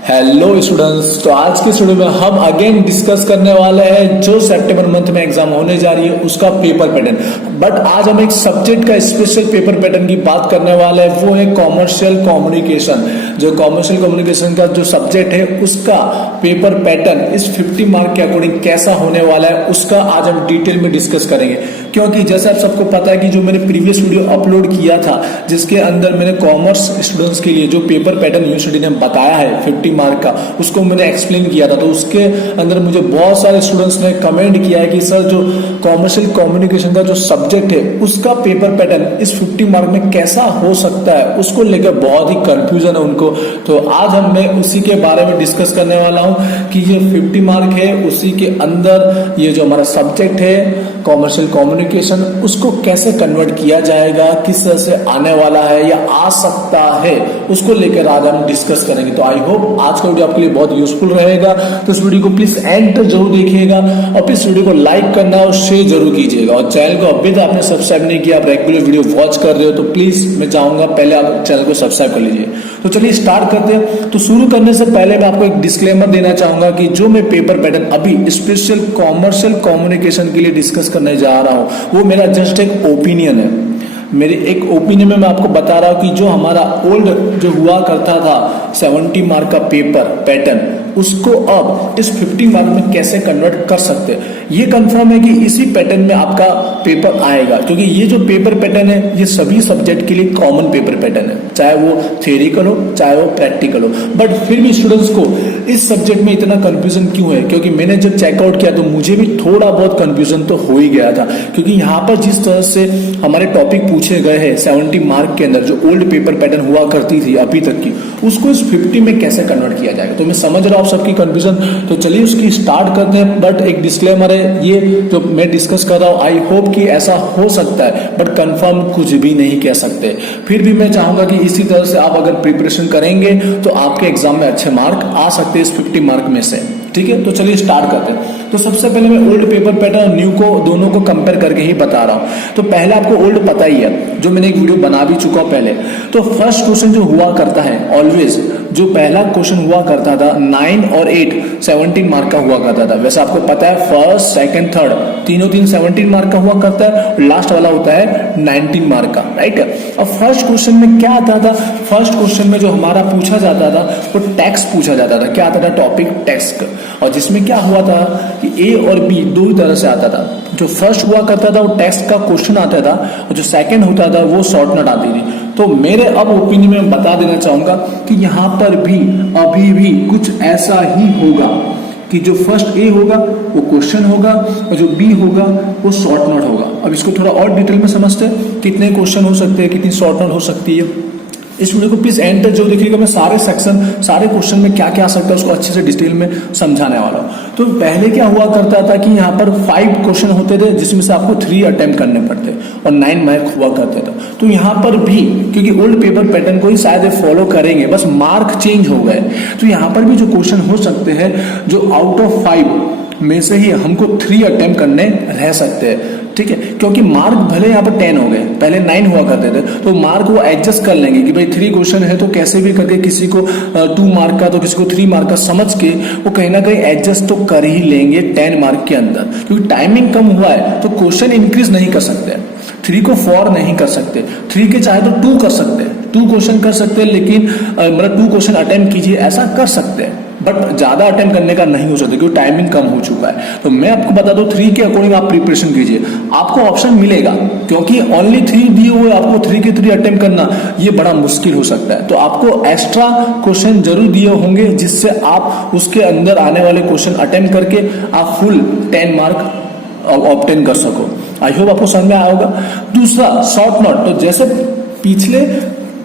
Hello students, तो आज के स्टूडियो में हम अगेन डिस्कस करने वाले हैं जो सितंबर मंथ में एग्जाम होने जा रही है उसका पेपर पैटर्न। बट आज हम एक सब्जेक्ट का स्पेशल पेपर पैटर्न की बात करने वाले हैं, वो है कॉमर्शियल कम्युनिकेशन। जो कॉमर्शियल कम्युनिकेशन का जो सब्जेक्ट है उसका पेपर पैटर्न इस 50 मार्क के अकॉर्डिंग कैसा होने वाला है उसका आज हम डिटेल में डिस्कस करेंगे। क्योंकि जैसे आप सबको पता है कि जो मैंने प्रीवियस वीडियो अपलोड किया था जिसके अंदर मैंने कॉमर्स स्टूडेंट्स के लिए जो पेपर पैटर्न यूनिवर्सिटी ने बताया है 50 मार्क का, उसको मैंने एक्सप्लेन किया था। तो उसके अंदर मुझे बहुत सारे स्टूडेंट्स ने कमेंट किया है कि सर जो कॉमर्शियल कम्युनिकेशन का जो सब्जेक्ट है उसका पेपर पैटर्न इस 50 मार्क में कैसा हो सकता है, उसको लेकर बहुत ही कंफ्यूजन है उनको। तो आज मैं उसी के बारे में डिस्कस करने वाला हूं कि ये 50 मार्क है, उसी के अंदर ये जो हमारा सब्जेक्ट है कॉमर्शियल कम्युनिकेशन उसको कैसे कन्वर्ट किया जाएगा, किस तरह से आने वाला है या आ सकता है, उसको लेकर आज हम डिस्कस करेंगे। तो आई होप आज का वीडियो आपके लिए बहुत यूजफुल रहेगा। तो इस वीडियो को प्लीज एंड तक जरूर देखिएगा और प्लीज वीडियो को लाइक करना और शेयर जरूर कीजिएगा। और चैनल को अभी तक आपने सब्सक्राइब नहीं किया, आप रेगुलर वीडियो वॉच कर रहे हो तो प्लीज मैं चाहूंगा पहले आप चैनल को सब्सक्राइब कर लीजिए। तो चलिए स्टार्ट करते हैं। तो शुरू करने से पहले मैं आपको एक डिस्क्लेमर देना चाहूंगा कि जो मैं पेपर पैटर्न अभी स्पेशल कॉमर्शियल कम्युनिकेशन के लिए डिस्कस करने जा रहा हूं वो मेरा जस्ट एक ओपिनियन है। मेरे एक ओपिनियन में मैं आपको बता रहा हूं कि जो हमारा ओल्ड जो हुआ करता था 70 मार्क का पेपर पैटर्न उसको अब इस 50 मार्क में कैसे कन्वर्ट कर सकते हैं। ये कंफर्म है कि इसी पैटर्न में आपका पेपर आएगा, क्योंकि ये जो पेपर पैटर्न है ये सभी सब्जेक्ट के लिए कॉमन पेपर पैटर्न है, चाहे वो थ्योरिकल हो चाहे वो प्रैक्टिकल हो। बट फिर भी स्टूडेंट्स को इस सब्जेक्ट में इतना कंफ्यूजन क्यों है, क्योंकि मैंने जब चेकआउट किया तो मुझे भी थोड़ा बहुत कंफ्यूजन तो हो ही गया था। क्योंकि यहाँ पर जिस तरह से हमारे टॉपिक पूछे गए हैं 70 मार्क के अंदर जो ओल्ड पेपर पैटर्न हुआ करती थी अभी तक की, उसको इस 50 में कैसे कन्वर्ट किया जाएगा। तो मैं समझ रहा हूं आप सबकी कंफ्यूजन, तो चलिए उसकी स्टार्ट करते हैं। बट एक डिस्क्लेमर है, ये जो मैं डिस्कस कर रहा हूं आई होप कि ऐसा हो सकता है, बट कंफर्म कुछ भी नहीं कह सकते। फिर भी मैं चाहूंगा कि इसी तरह से आप अगर प्रिपरेशन करेंगे तो आपके एग्जाम में अच्छे मार्क आ सकते हैं इस 50 मार्क में से। ठीक है, तो चलिए स्टार्ट करते हैं। तो सबसे पहले मैं ओल्ड पेपर पैटर्न और न्यू को दोनों को कंपेयर करके ही बता रहा हूं। तो पहले आपको ओल्ड पता ही है, जो मैंने एक वीडियो बना भी चुका पहले। तो फर्स्ट क्वेश्चन जो हुआ करता है ऑलवेज, जो पहला क्वेश्चन हुआ करता था 9 और 8 17 मार्क का हुआ करता था। वैसे आपको पता है फर्स्ट सेकंड थर्ड तीनों 17 मार्क का हुआ करता है और लास्ट वाला होता है 19 मार्क का, राइट। अब फर्स्ट क्वेश्चन में क्या आता था, फर्स्ट क्वेश्चन में जो हमारा पूछा जाता था वो टैक्स पूछा जाता था। क्या आता था, टॉपिक टैक्स, और जिसमें क्या हुआ था कि ए और बी दो ही तरह से आता था। जो फर्स्ट हुआ करता था वो टेक्स्ट का क्वेश्चन आता था और जो सेकंड होता था वो शॉर्ट नोट आती थी। तो मेरे अब ओपिनियन में बता देना चाहूंगा कि यहाँ पर भी अभी भी कुछ ऐसा ही होगा कि जो फर्स्ट ए होगा वो क्वेश्चन होगा और जो बी होगा वो शॉर्ट नोट होगा। अब इसको थोड़ा और डिटेल में समझते हैं, कितने क्वेश्चन हो सकते हैं, कितनी शॉर्ट नोट हो सकती है। इस वीडियो को प्लीज एंड तक जो देखिएगा, मैं सारे सेक्शन सारे क्वेश्चन में क्या क्या आ सकता है उसको अच्छे से डिटेल में समझाने वाला हूं। तो पहले क्या हुआ करता था कि यहाँ पर 5 क्वेश्चन होते थे जिसमें से आपको 3 अटेम्प्ट करने पड़ते और 9 मार्क हुआ करते थे। तो यहाँ पर भी क्योंकि ओल्ड पेपर पैटर्न को ही शायद फॉलो करेंगे, बस मार्क चेंज हो गए, तो यहाँ पर भी जो क्वेश्चन हो सकते हैं जो आउट ऑफ 5 में से ही हमको 3 अटेम्प्ट करने रह सकते हैं। ठीक है, क्योंकि मार्क भले यहाँ पर 10 हो गए, पहले 9 हुआ करते थे, तो मार्क वो एडजस्ट कर लेंगे कि भाई 3 क्वेश्चन है तो कैसे भी करके किसी को 2 मार्क का तो किसी को 3 मार्क का समझ के वो कहीं ना कहीं एडजस्ट तो कर ही लेंगे 10 मार्क के अंदर। क्योंकि टाइमिंग कम हुआ है तो क्वेश्चन इंक्रीज नहीं कर सकते, 3 को 4 नहीं कर सकते, 3 के चाहे तो 2 कर सकते हैं, 2 क्वेश्चन कर सकते हैं, लेकिन मतलब 2 क्वेश्चन अटेम्प्ट कीजिए ऐसा कर सकते हैं, बट ज्यादा अटेम्प्ट करने का नहीं हो सकता क्योंकि टाइमिंग कम हो चुका है। तो मैं आपको बता दूं 3 के अकॉर्डिंग आप प्रिपरेशन कीजिए, आपको ऑप्शन मिलेगा, क्योंकि ओनली 3 दिए हुए आपको 3 के 3 अटेम्प्ट करना ये बड़ा मुश्किल हो सकता है। तो आपको एक्स्ट्रा क्वेश्चन जरूर दिए होंगे जिससे आप उसके अंदर आने वाले क्वेश्चन अटेम्प्ट करके आप फुल 10 मार्क ऑब्टेन कर सको। आई होप आपको समझ में आया होगा। दूसरा शॉर्ट नोट, तो जैसे पिछले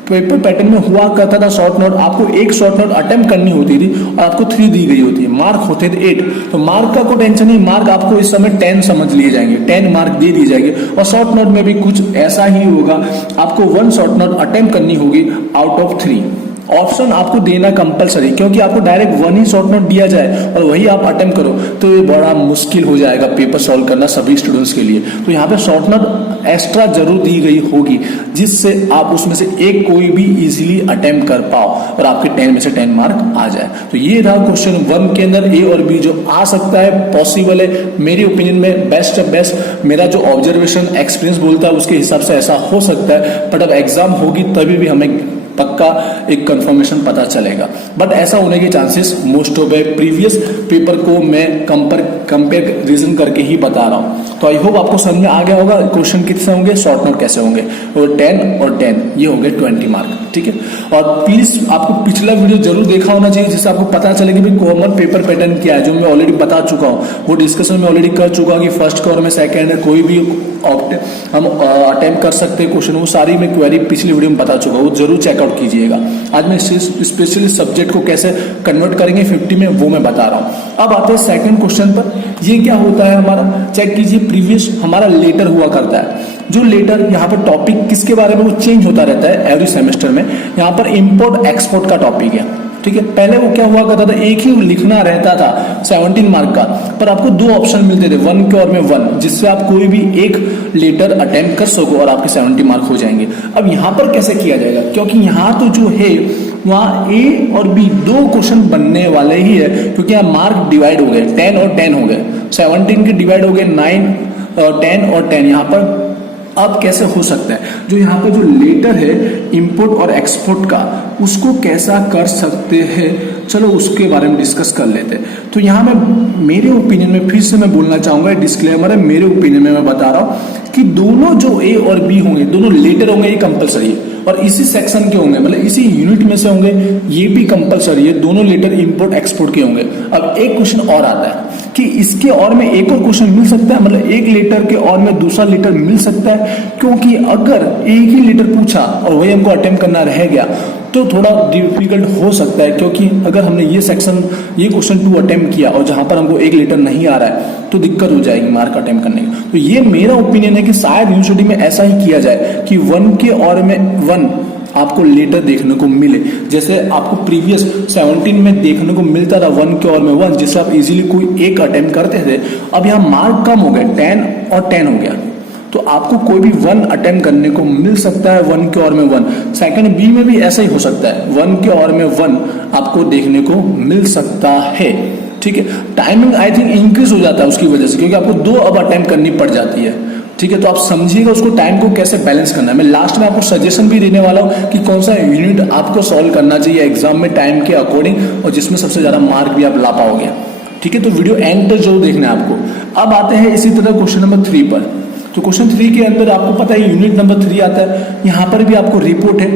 पेपर पैटर्न में हुआ करता था शॉर्ट नोट, आपको एक शॉर्ट नोट अटेम्प्ट करनी होती थी और आपको 3 दी गई होती है, मार्क होते थे 8। तो मार्क का कोई टेंशन नहीं, मार्क आपको इस समय 10 समझ लिए जाएंगे, 10 मार्क दे दिए जाएंगे। और शॉर्ट नोट में भी कुछ ऐसा ही होगा, आपको 1 शॉर्ट नोट अटेम्प्ट करनी होगी आउट ऑफ 3। ऑप्शन आपको देना कंपलसरी, क्योंकि आपको डायरेक्ट वन ही शॉर्ट नोट दिया जाए और वही आप अटेम्प्ट करो तो ये बड़ा मुश्किल हो जाएगा पेपर सॉल्व करना सभी स्टूडेंट्स के लिए। तो यहाँ पे शॉर्ट नोट एक्स्ट्रा जरूर दी गई होगी जिससे आप उसमें से एक कोई भी इजीली अटेम्प्ट कर पाओ और आपके 10 में से 10 मार्क आ जाए। तो ये रहा क्वेश्चन 1 के अंदर ए और बी जो आ सकता है, पॉसिबल है, मेरी ओपिनियन में बेस्ट मेरा जो ऑब्जर्वेशन एक्सपीरियंस बोलता है उसके हिसाब से ऐसा हो सकता है। बट अब एग्जाम होगी तभी भी हमें पक्का एक कंफर्मेशन पता चलेगा, बट ऐसा होने के चांसेस मोस्ट ऑफ है। प्रीवियस पेपर को मैं कंपेयर रीजन करके ही बता रहा हूं। तो आई होप आपको समझ में आ गया होगा क्वेश्चन कितने होंगे, शॉर्ट नोट कैसे होंगे, और 10 और 10 ये होंगे 20 मार्क, ठीक है। और प्लीज आपको पिछला वीडियो जरूर देखा होना चाहिए जिससे आपको पता चले कि भाई कॉमन पेपर पैटर्न क्या है, जो मैं ऑलरेडी बता चुका हूँ, वो डिस्कशन में ऑलरेडी कर चुका हूँ कि फर्स्ट कवर में सेकंड है, कोई भी हम अटेम्प्ट कर सकते हैं क्वेश्चन, वो सारी मैं क्वेरी पिछली वीडियो में बता चुका हूँ, वो जरूर चेकआउट कीजिएगा। आज मैं स्पेशली सब्जेक्ट को कैसे कन्वर्ट करेंगे 50 में वो मैं बता रहा हूँ। अब आते हैं सेकंड क्वेश्चन पर। ये क्या होता है हमारा, चेक कीजिए, प्रीवियस हमारा लेटर हुआ करता है, जो लेटर यहाँ पर टॉपिक किसके बारे में वो चेंज होता रहता है एवरी सेमेस्टर में। यहाँ पर इंपोर्ट एक्सपोर्ट का टॉपिक है, ठीक है। पहले वो क्या हुआ करता था, एक ही लिखना रहता था 17 मार्क का, पर आपको 2 ऑप्शन मिलते थे 1 के और में 1, जिससे आप कोई भी एक लेटर अटेम्प्ट कर सको और आपके 70 मार्क हो जाएंगे। अब यहाँ पर कैसे किया जाएगा, क्योंकि यहाँ तो जो है वहाँ ए और बी 2 क्वेश्चन बनने वाले ही है, क्योंकि यहाँ मार्क डिवाइड हो गए, 10 और 10 हो गए, 17 के डिवाइड हो गए 9 10 और 10 यहाँ पर। अब कैसे हो सकता है, जो यहाँ पे जो लेटर है इंपोर्ट और एक्सपोर्ट का, उसको कैसा कर सकते हैं, चलो उसके बारे में डिस्कस कर लेते हैं। तो यहाँ में मेरे ओपिनियन में फिर से मैं बोलना चाहूंगा, डिस्क्लेमर है, मेरे ओपिनियन में मैं बता रहा हूँ कि दोनों जो ए और बी होंगे, दोनों लेटर होंगे, ये कंपलसरी है, और इसी सेक्शन के होंगे, मतलब इसी यूनिट में से होंगे, ये भी कंपलसरी है, दोनों लेटर इंपोर्ट एक्सपोर्ट के होंगे। अब एक क्वेश्चन और आता है कि इसके और में एक और क्वेश्चन मिल सकता है, मतलब एक लेटर के और में दूसरा लेटर मिल सकता है, क्योंकि अगर एक ही लेटर पूछा और वही हमको अटेम्प्ट करना रह गया तो थोड़ा डिफिकल्ट हो सकता है, क्योंकि अगर हमने ये क्वेश्चन 2 अटेम्प्ट किया और जहां पर हमको एक लेटर नहीं आ रहा है तो दिक्कत हो जाएगी मार्क अटेम्प्ट करने की। तो ये मेरा ओपिनियन है कि शायद यूनिवर्सिटी में ऐसा ही किया जाए कि 1 के और में 1 आपको लेटर देखने को मिले, जैसे आपको प्रीवियस 17 में देखने को मिलता था 1 के और में 1, जिससे आप इजीली कोई एक अटेम्प्ट करते थे। अब यहाँ मार्क कम हो गए, 10 और 10 हो गया, तो आपको कोई भी 1 अटेम्प्ट करने को मिल सकता है 1 के और में 1। सेकंड बी में भी ऐसा ही हो सकता है, 1 के और में 1 आपको देखने को मिल सकता है, ठीक है। टाइमिंग आई थिंक इंक्रीज हो जाता है उसकी वजह से, क्योंकि आपको 2 अब अटेम्प्ट करनी पड़ जाती है, ठीक है। तो आप समझिएगा उसको, टाइम को कैसे बैलेंस करना है। मैं लास्ट में आपको सजेशन भी देने वाला हूं कि कौन सा यूनिट आपको सॉल्व करना चाहिए एग्जाम में टाइम के अकॉर्डिंग, और जिसमें सबसे ज्यादा मार्क भी आप ला पाओगे, ठीक है। तो वीडियो एंड तक जरूर देखना है आपको। अब आते हैं इसी तरह क्वेश्चन नंबर 3 पर। तो क्वेश्चन 3 के अंदर आपको पता है यूनिट नंबर 3 आता है, यहाँ पर भी आपको रिपोर्ट है,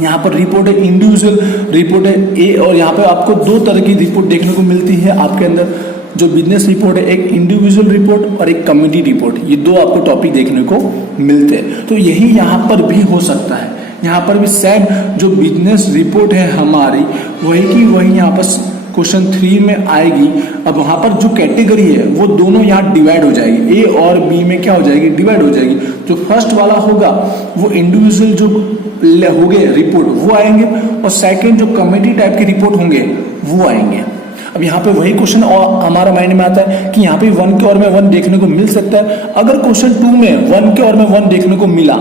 यहाँ पर रिपोर्ट है, इंडिविजुअल रिपोर्ट है ए, और यहाँ पर आपको 2 तरह की रिपोर्ट देखने को मिलती है आपके अंदर, जो बिजनेस रिपोर्ट है, एक इंडिविजुअल रिपोर्ट और एक कम्युनिटी रिपोर्ट, ये 2 आपको टॉपिक देखने को मिलते हैं। तो यही यहाँ पर भी हो सकता है, यहाँ पर भी सेम जो बिजनेस रिपोर्ट है हमारी वही की वही यहाँ पर क्वेश्चन 3 में आएगी। अब वहां पर जो कैटेगरी है वो दोनों यहाँ डिवाइड हो जाएगी, ए और बी में क्या हो जाएगी, डिवाइड हो जाएगी। जो फर्स्ट वाला होगा वो इंडिविजुअल जो हो गए रिपोर्ट वो आएंगे, और सेकंड जो कमेटी टाइप के रिपोर्ट होंगे वो आएंगे। अब यहाँ पे वही क्वेश्चन और हमारा माइंड में आता है कि यहाँ पे 1 के और में 1 देखने को मिल सकता है। अगर क्वेश्चन 2 में 1 के और में 1 देखने को मिला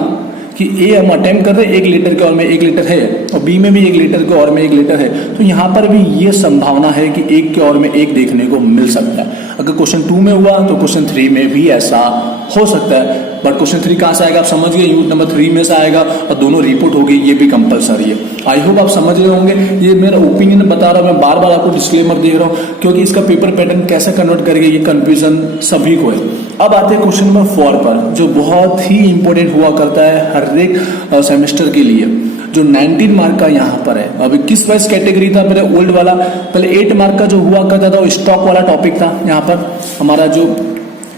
कि ए हम अटेम्प्ट कर रहे हैं, 1 लीटर के और में 1 लीटर है, और बी में भी 1 लीटर के और में 1 लीटर है, तो यहाँ पर भी ये संभावना है कि 1 के और में 1 देखने को मिल सकता है। अगर क्वेश्चन 2 में हुआ तो क्वेश्चन 3 में भी ऐसा हो सकता है। बट क्वेश्चन 3 कहाँ से आएगा आप समझ गए, यूनिट नंबर 3 में से आएगा, और दोनों रिपोर्ट होगी, ये भी कंपलसरी है। आई होप आप समझ रहे होंगे, ये मेरा ओपिनियन बता रहा हूँ, मैं बार बार आपको डिस्क्लेमर दे रहा हूँ, क्योंकि इसका पेपर पैटर्न कैसे कन्वर्ट करेंगे ये कंफ्यूजन सभी को है। अब आते हैं क्वेश्चन नंबर 4 पर, जो बहुत ही इंपॉर्टेंट हुआ करता है हर एक सेमेस्टर के लिए, जो 19 मार्क का यहाँ पर है। अभी किस वाइज कैटेगरी था, पहले ओल्ड वाला, पहले 8 मार्क का जो हुआ करता था वो स्टॉक वाला टॉपिक था। यहाँ पर हमारा जो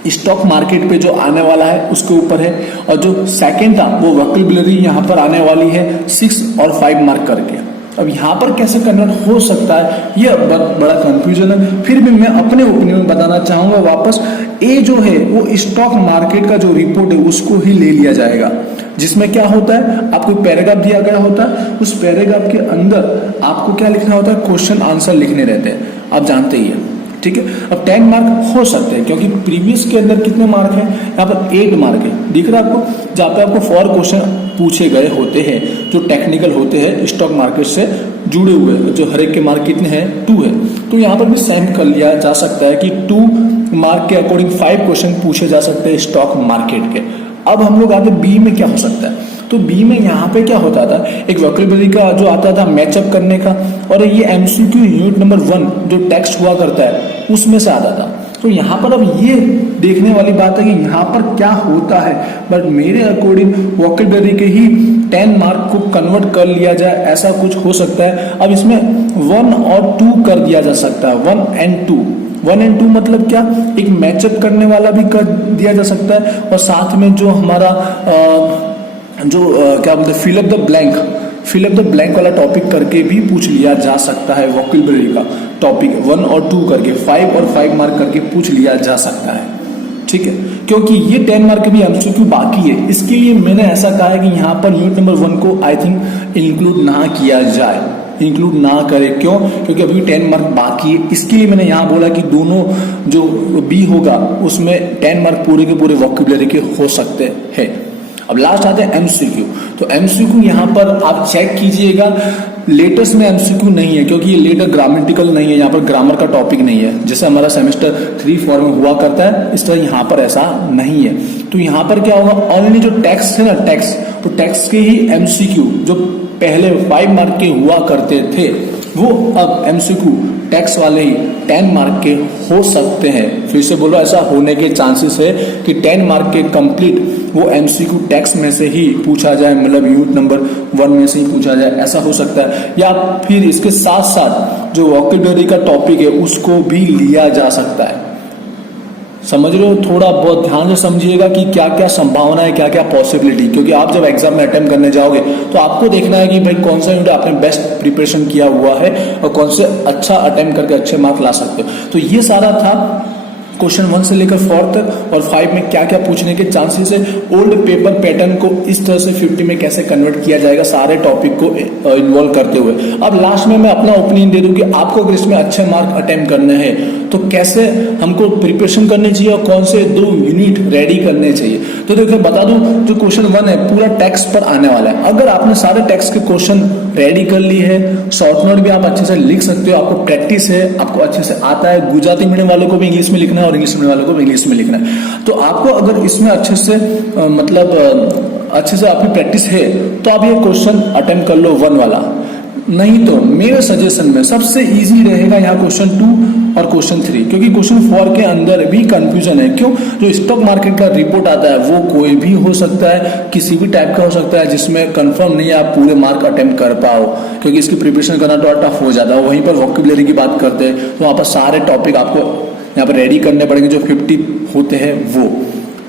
स्टॉक मार्केट पे जो आने वाला है उसके ऊपर है, और जो सेकंड था वो वोकैबुलरी यहाँ पर आने वाली है 6 और 5 मार्क करके। अब यहाँ पर कैसे कन्वर्ट हो सकता है ये बड़ा कंफ्यूजन है। फिर भी मैं अपने ओपिनियन में बताना चाहूंगा वापस, ए जो है वो स्टॉक मार्केट का जो रिपोर्ट है उसको ही ले लिया जाएगा। जिसमें क्या होता है, आपको पैराग्राफ दिया गया होता है, उस पैराग्राफ के अंदर आपको क्या लिखना होता है, क्वेश्चन आंसर लिखने रहते हैं, आप जानते ही हैं। ठीक है, अब 10 मार्क हो सकते हैं क्योंकि प्रीवियस के अंदर कितने मार्क है, यहाँ पर 8 मार्क है, दिख रहा है आपको, जहाँ पे आपको 4 क्वेश्चन पूछे गए होते हैं जो टेक्निकल होते हैं, स्टॉक मार्केट से जुड़े हुए, जो हर एक के मार्क कितने हैं, 2 है। तो यहाँ पर भी सेम कर लिया जा सकता है कि 2 मार्क के अकॉर्डिंग 5 क्वेश्चन पूछे जा सकते हैं स्टॉक मार्केट के। अब हम लोग आगे बी में क्या हो सकता है, तो बी में यहाँ पे क्या होता था, एक वोकैबुलरी का जो आता था मैचअप करने का, और ये एमसीक्यू यूनिट नंबर 1 जो टेक्स्ट हुआ करता है उसमें से आता था। तो यहाँ पर अब ये देखने वाली बात है कि यहाँ पर क्या होता है, बट मेरे अकॉर्डिंग वोकैबुलरी के ही 10 मार्क को कन्वर्ट कर लिया जाए, ऐसा कुछ हो सकता है। अब इसमें 1 और 2 कर दिया जा सकता है, 1 and 2। 1 and 2 मतलब क्या, एक मैचअप करने वाला भी कर दिया जा सकता है, और साथ में जो हमारा क्या बोलते हैं, फिल अप द ब्लैंक वाला टॉपिक करके भी पूछ लिया जा सकता है। वोकैबुलरी का टॉपिक 1 और 2 करके 5 और 5 मार्क करके पूछ लिया जा सकता है। ठीक है, क्योंकि ये 10 मार्क के भी एमसीक्यू बाकी है, इसके लिए मैंने ऐसा कहा है कि यहाँ पर यूनिट नंबर 1 को आई थिंक इंक्लूड ना किया जाए, इंक्लूड ना करें। क्यों, क्योंकि अभी 10 मार्क बाकी है, इसके लिए मैंने यहाँ बोला कि दोनों जो बी होगा उसमें 10 मार्क पूरे के पूरे वोकैबुलरी के हो सकते हैं। अब लास्ट आते हैं एमसीक्यू। तो एमसीक्यू यहाँ पर आप चेक कीजिएगा, लेटेस्ट में एमसीक्यू नहीं है क्योंकि ये लेटर ग्रामेटिकल नहीं है, यहाँ पर ग्रामर का टॉपिक नहीं है, जैसे हमारा सेमेस्टर 3-4 में हुआ करता है, इस तरह यहाँ पर ऐसा नहीं है। तो यहाँ पर क्या होगा, ओनली जो टेक्स्ट है ना, तो टेक्स्ट के ही एमसीक्यू जो पहले 5 मार्क के हुआ करते थे, वो अब एमसीक्यू टैक्स वाले ही 10 मार्क के हो सकते हैं। फिर से बोलो, ऐसा होने के चांसेस है कि 10 मार्क के कंप्लीट वो एमसीक्यू टैक्स में से ही पूछा जाए, मतलब यूनिट नंबर 1 में से ही पूछा जाए, ऐसा हो सकता है। या फिर इसके साथ साथ जो वोकैबुलरी का टॉपिक है उसको भी लिया जा सकता है। समझ रहे हो, थोड़ा बहुत ध्यान से समझिएगा कि क्या क्या संभावना है, क्या क्या पॉसिबिलिटी, क्योंकि आप जब एग्जाम में अटेम्प्ट करने जाओगे तो आपको देखना है कि भाई कौन सा यूनिट आपने बेस्ट प्रिपरेशन किया हुआ है और कौन से अच्छा अटेम्प्ट करके अच्छे मार्क ला सकते हो। तो ये सारा था क्वेश्चन 1 से लेकर 4 तक, और 5 में क्या क्या पूछने के चांसेस है, ओल्ड पेपर पैटर्न को इस तरह से 50 में कैसे कन्वर्ट किया जाएगा, सारे टॉपिक को इन्वॉल्व करते हुए। अब लास्ट में मैं अपना ओपिनियन दे दूं कि आपको अगर इसमें अच्छे मार्क अटेम्प्ट करने हैं तो कैसे हमको प्रिपरेशन करनी चाहिए और कौन से 2 यूनिट रेडी करने चाहिए। तो देखिए बता दूं, जो क्वेश्चन 1 है पूरा टेक्स्ट पर आने वाला है। अगर आपने सारे टेक्स्ट के क्वेश्चन रेडी कर ली है, शॉर्ट नोट भी आप अच्छे से लिख सकते हो, आपको प्रैक्टिस है, आपको अच्छे से आता है, गुजराती मीडियम वालों को भी इंग्लिश में लिखना है और इंग्लिश मीडियम वालों को भी इंग्लिश में लिखना है, तो आपको अगर इसमें अच्छे से अच्छे से आपकी प्रैक्टिस है तो आप ये क्वेश्चन अटेम्प्ट कर लो 1 वाला। नहीं तो मेरे सजेशन में सबसे इजी रहेगा यहाँ क्वेश्चन 2 और क्वेश्चन 3, क्योंकि क्वेश्चन 4 के अंदर भी कंफ्यूजन है। क्यों, जो स्टॉक मार्केट का रिपोर्ट आता है वो कोई भी हो सकता है, किसी भी टाइप का हो सकता है, जिसमें कंफर्म नहीं है आप पूरे मार्क अटेम्प्ट कर पाओ, क्योंकि इसकी प्रिपरेशन करना थोड़ा टफ हो जाता है। वहीं पर वोकैबुलरी की बात करते हैं तो वहाँ पर सारे टॉपिक आपको यहाँ पर रेडी करने पड़ेंगे जो 50 होते हैं वो।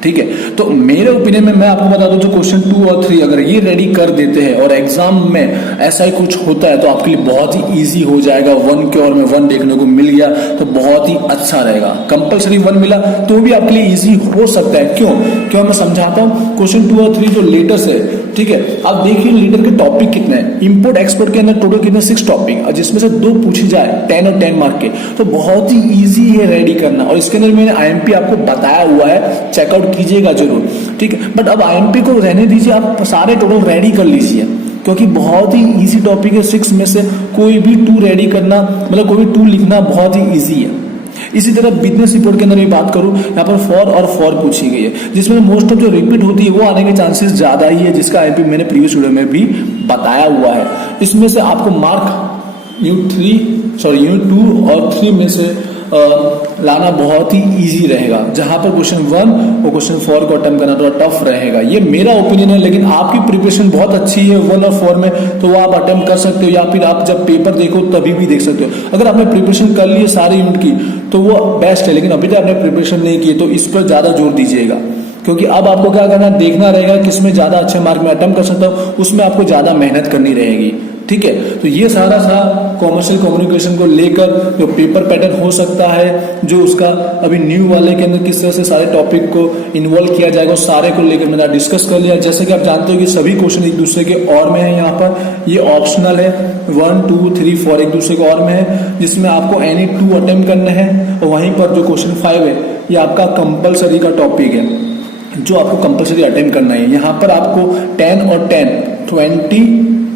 ठीक है, तो मेरे ओपिनियन में मैं आपको बता दूं, जो क्वेश्चन 2 और 3 अगर ये रेडी कर देते हैं और एग्जाम में ऐसा ही कुछ होता है तो आपके लिए बहुत ही इजी हो जाएगा। 1 के और में 1 देखने को मिल गया तो बहुत ही अच्छा रहेगा। कंपलसरी 1 मिला तो भी आपके लिए इजी हो सकता है। क्यों मैं समझाता हूँ। क्वेश्चन 2 और 3 जो लेटेस्ट है, ठीक है, अब देखिए लेटर के टॉपिक कितने हैं। इंपोर्ट एक्सपोर्ट के अंदर टोटल कितने 6 टॉपिक, जिसमें से 2 पूछी जाए 10 और 10 मार्क के, तो बहुत ही इजी है रेडी करना। और इसके अंदर मैंने आईएमपी आपको बताया हुआ है, चेकआउट कीजिएगा जरूर। ठीक है, बट अब आईएमपी को रहने दीजिए, आप सारे टोटल रेडी कर लीजिए, क्योंकि बहुत ही इजी टॉपिक है। 6 में से कोई भी 2 रेडी करना, मतलब कोई भी 2 लिखना बहुत ही इजी है। इसी तरह बिजनेस रिपोर्ट के अंदर मैं बात करूं, यहाँ पर 4 और 4 पूछी गई है, जिसमें मोस्ट ऑफ जो रिपीट होती है वो आने के चांसेस ज्यादा ही है, जिसका आईएमपी मैंने प्रीवियस वीडियो में भी बताया हुआ है। इसमें से आपको मार्क यूनिट 2 और 3 में से लाना बहुत ही इजी रहेगा, जहां पर क्वेश्चन 1 और क्वेश्चन 4 को अटेम्प्ट करना थोड़ा टफ रहेगा। ये मेरा ओपिनियन है, लेकिन आपकी प्रिपरेशन बहुत अच्छी है 1 और 4 में, तो वो आप अटेम्प्ट कर सकते हो, या फिर आप जब पेपर देखो तभी भी देख सकते हो। अगर आपने प्रिपरेशन कर ली है सारे यूनिट की तो वो बेस्ट है, लेकिन अभी तक आपने प्रिपरेशन नहीं की तो इस पर ज्यादा जोर दीजिएगा, क्योंकि अब आपको क्या करना, देखना रहेगा किसमें ज्यादा अच्छे मार्क में अटेम्प्ट कर सकता हूँ, उसमें आपको ज्यादा मेहनत करनी रहेगी। ठीक है। तो ये सारा था कॉमर्शियल कम्युनिकेशन को लेकर जो पेपर पैटर्न हो सकता है, जो उसका अभी न्यू वाले के अंदर किस तरह से सारे टॉपिक को इन्वॉल्व किया जाएगा, उस सारे को लेकर मैंने डिस्कस कर लिया। जैसे कि आप जानते हो कि सभी क्वेश्चन एक दूसरे के और में है, यहाँ पर ये ऑप्शनल है, 1 2 3 4 एक दूसरे के और में है, जिसमें आपको एनी 2 अटेम्प्ट करने हैं। और वहीं पर जो क्वेश्चन 5 है ये आपका कंपलसरी का टॉपिक है, जो आपको कंपलसरी अटेम्प्ट करना है। यहाँ पर आपको 10 और 10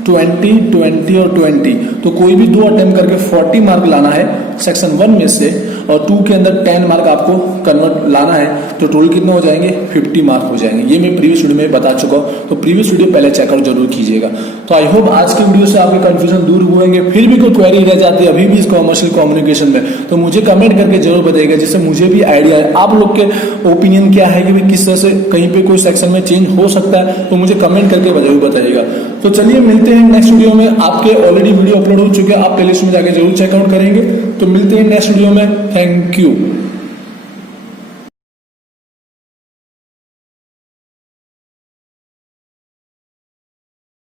20 और 20, तो कोई भी 2 अटेम्प्ट करके 40 मार्क लाना है सेक्शन 1 में से, और 2 के अंदर 10 मार्क आपको कन्वर्ट लाना है, तो टोटल कितने हो जाएंगे, 50 मार्क हो जाएंगे। ये मैं प्रीवियस वीडियो में बता चुका हूँ, तो प्रीवियस वीडियो पहले चेकआउट जरूर कीजिएगा। तो आई होप आज के वीडियो से आपके कंफ्यूजन दूर हुएंगे। फिर भी कोई क्वेरी रह जाती है अभी भी इस कॉमर्शियल कम्युनिकेशन में, तो मुझे कमेंट करके जरूर बताइएगा, जिससे मुझे भी आइडिया है आप लोग के ओपिनियन क्या है कि भाई किस तरह से कहीं पे कोई सेक्शन में चेंज हो सकता है, तो मुझे कमेंट करके जरूर बताइएगा। तो चलिए मिलते हैं नेक्स्ट वीडियो में। आपके ऑलरेडी वीडियो अपलोड हो चुके हैं, आप प्लेलिस्ट में जाके जरूर चेकआउट करेंगे। तो मिलते हैं नेक्स्ट वीडियो में। Thank you.